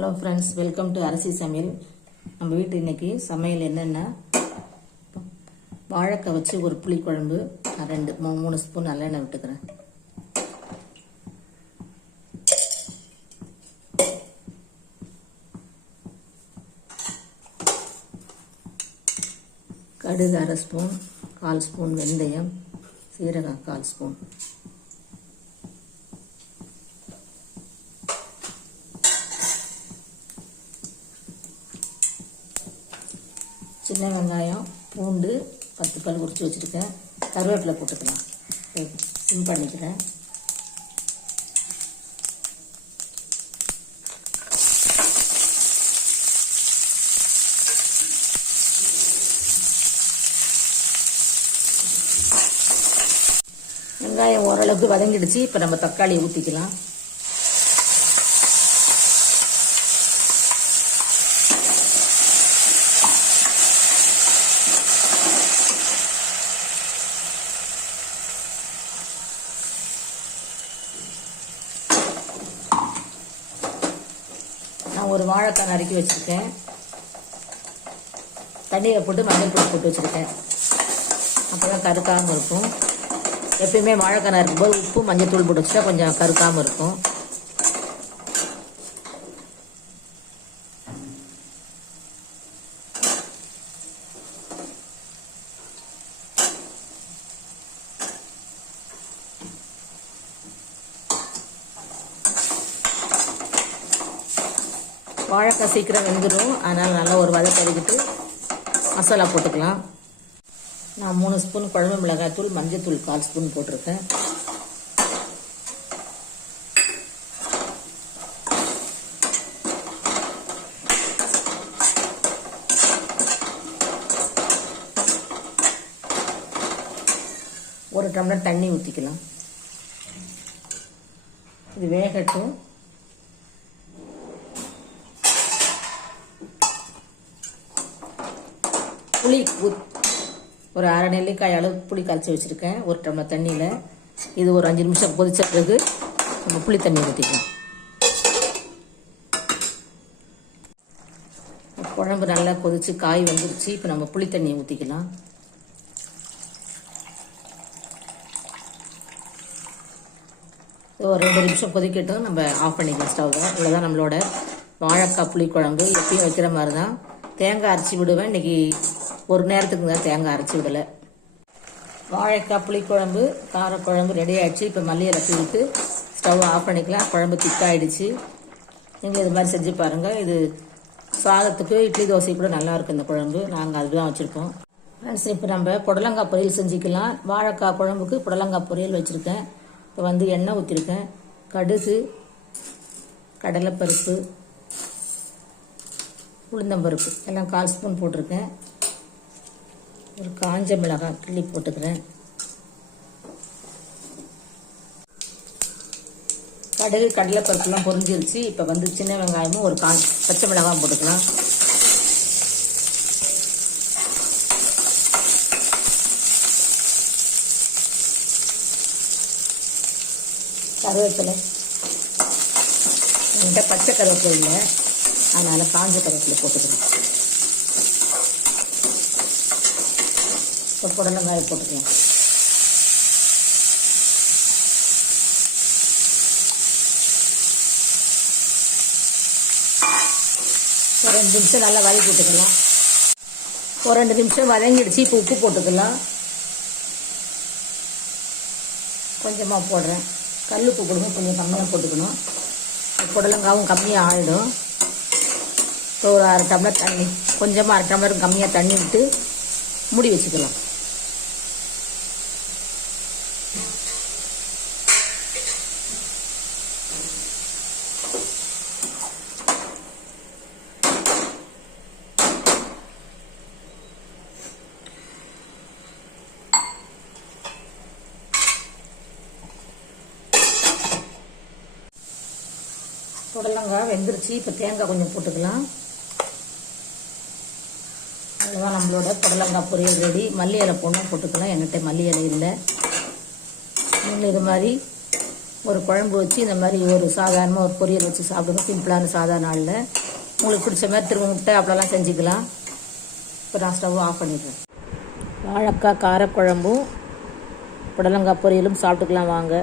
Hello friends welcome to அரிசி சமையல் நம்ம வீட்டு இன்னைக்கு சமையல் என்னென்னா வாழைக்காய் வச்சு ஒரு புளிக்குழம்பு ரெண்டு மூணு ஸ்பூன் நல்லெண்ணெய் விட்டுக்கிறேன். கடுகு அரை ஸ்பூன் கால் ஸ்பூன் வெந்தயம் சீரகம் கால் ஸ்பூன். சின்ன வெங்காயம் பூண்டு பத்து பல் உரிச்சு வச்சுருக்கேன். கருவேப்பிலை போட்டுக்கலாம். சிம் பண்ணிக்கிறேன். வெங்காயம் ஓரளவுக்கு வதங்கிடுச்சு. இப்போ நம்ம தக்காளி ஊற்றிக்கலாம் நான் ஒரு வாழைக்காய் நறுக்கி வச்சுருக்கேன். தண்ணியில் போட்டு மஞ்சள் பொடி போட்டு வச்சுருக்கேன். அப்போ தான் கருக்காமல் இருக்கும். எப்பயுமே வாழைக்காய் நறுக்கும்போது உப்பு மஞ்சள் தூள் போட்டு வச்சுட்டா கொஞ்சம் கருக்காமல் இருக்கும். வாழைக்காய் சீக்கிரம் வெந்துடும் அதனால் நல்லா ஒரு வதை கருகிட்டு மசாலா போட்டுக்கலாம். நான் மூணு ஸ்பூன் குழம்பு மிளகாய் தூள் மஞ்சள் தூள் கால் ஸ்பூன் போட்டிருக்கேன். ஒரு டம்ளர் தண்ணி ஊற்றிக்கலாம் இது வேகட்டும். புளி ஒரு அரை நெல்லிக்காய் அளவு புளி கரைச்சி வச்சுருக்கேன். ஒரு டம்ளர் தண்ணியில். இது ஒரு அஞ்சு நிமிஷம் கொதிச்ச பிறகு நம்ம புளி தண்ணி ஊற்றிக்கலாம் குழம்பு நல்லா கொதிச்சு காய் வந்துருச்சு. இப்போ நம்ம புளி தண்ணியை ஊற்றிக்கலாம் ஒரு ரெண்டு நிமிஷம் கொதிக்கட்டும். நம்ம ஆஃப் பண்ணிக்கலாம் ஸ்டவ் இவ்வளோதான் நம்மளோட வாழைக்காய் புளி குழம்பு எப்பயும் வைக்கிற மாதிரி தான் தேங்காய் அரைச்சி விடுவேன். இன்றைக்கி ஒரு நேரத்துக்கு தான் தேங்காய் அரைச்சி விடலை. வாழைக்காய் புளிக்குழம்பு காரக்குழம்பு ரெடி ஆகிடுச்சு இப்போ மல்லியில் தூவிட்டு ஸ்டவ் ஆஃப் பண்ணிக்கலாம். குழம்பு திக்காயிடுச்சு நீங்கள் இது மாதிரி செஞ்சு பாருங்கள் இது சாதத்துக்கு இட்லி தோசை கூட நல்லாயிருக்கும் இந்த குழம்பு. நாங்கள் அதுதான் வச்சுருக்கோம். ஃப்ரெண்ட்ஸ் இப்போ நம்ம புடலங்காய் பொரியல் செஞ்சுக்கலாம். வாழைக்காய் குழம்புக்கு புடலங்காய் பொரியல் வச்சுருக்கேன். இப்போ வந்து எண்ணெய் ஊற்றிருக்கேன் கடுகு கடலைப்பருப்பு உளுந்தம்பருப்பு. எல்லாம் கால் ஸ்பூன் போட்டிருக்கேன். ஒரு காஞ்ச மிளகாய் கிள்ளி போட்டுக்கிறேன். கடுகு கடலைப்பருப்புலாம் பொறிஞ்சிருச்சு இப்போ வந்து சின்ன வெங்காயமும் ஒரு கா பச்சை மிளகாய் போட்டுக்கலாம். கருவேப்பிலை. என்கிட்ட பச்சை கருவேப்பிலை இல்லை. அதனால் காஞ்ச கருவேப்பிலை போட்டுக்கிறேன். இப்போ புடலங்காயை போட்டுக்கலாம். ஒரு ரெண்டு நிமிஷம் நல்லா வதக்கி விட்டுக்கலாம். ஒரு ரெண்டு நிமிஷம் வதங்கிடுச்சு இப்போ உப்பு போட்டுக்கலாம். கொஞ்சமாக போடுறேன். கல் உப்பு கொடுங்க கொஞ்சம் கம்மியாக போட்டுக்கணும். புடலங்காவும் கம்மியாக ஆகிடும் இப்போ ஒரு அரை டம்ளர் தண்ணி கொஞ்சமாக அரை டம்ளர் கம்மியாக தண்ணி விட்டு மூடி வச்சுக்கலாம். புடலங்காய் வெந்துருச்சு. இப்போ தேங்காய் கொஞ்சம் போட்டுக்கலாம். அவ்வளோதான் நம்மளோட புடலங்காய் பொரியல் ரெடி மல்லி இலை பொண்ணும் போட்டுக்கலாம். என்கிட்ட மல்லி இலை இல்லை. நீங்கள் இது மாதிரி ஒரு குழம்பு வச்சு இந்த மாதிரி ஒரு சாதாரணமாக ஒரு பொரியல் வச்சு சாப்பிடுங்க. சிம்பிளான சாதாரண நாளில் உங்களுக்கு பிடிச்ச மாதிரி திரும்ப முட்டை அப்படிலாம் செஞ்சுக்கலாம். இப்போ நான் ஸ்டவ் ஆஃப் பண்ணிடுறேன். வாழைக்காய் காரக்குழம்பும் புடலங்காய் பொரியலும் சாப்பிட்டுக்கலாம் வாங்க.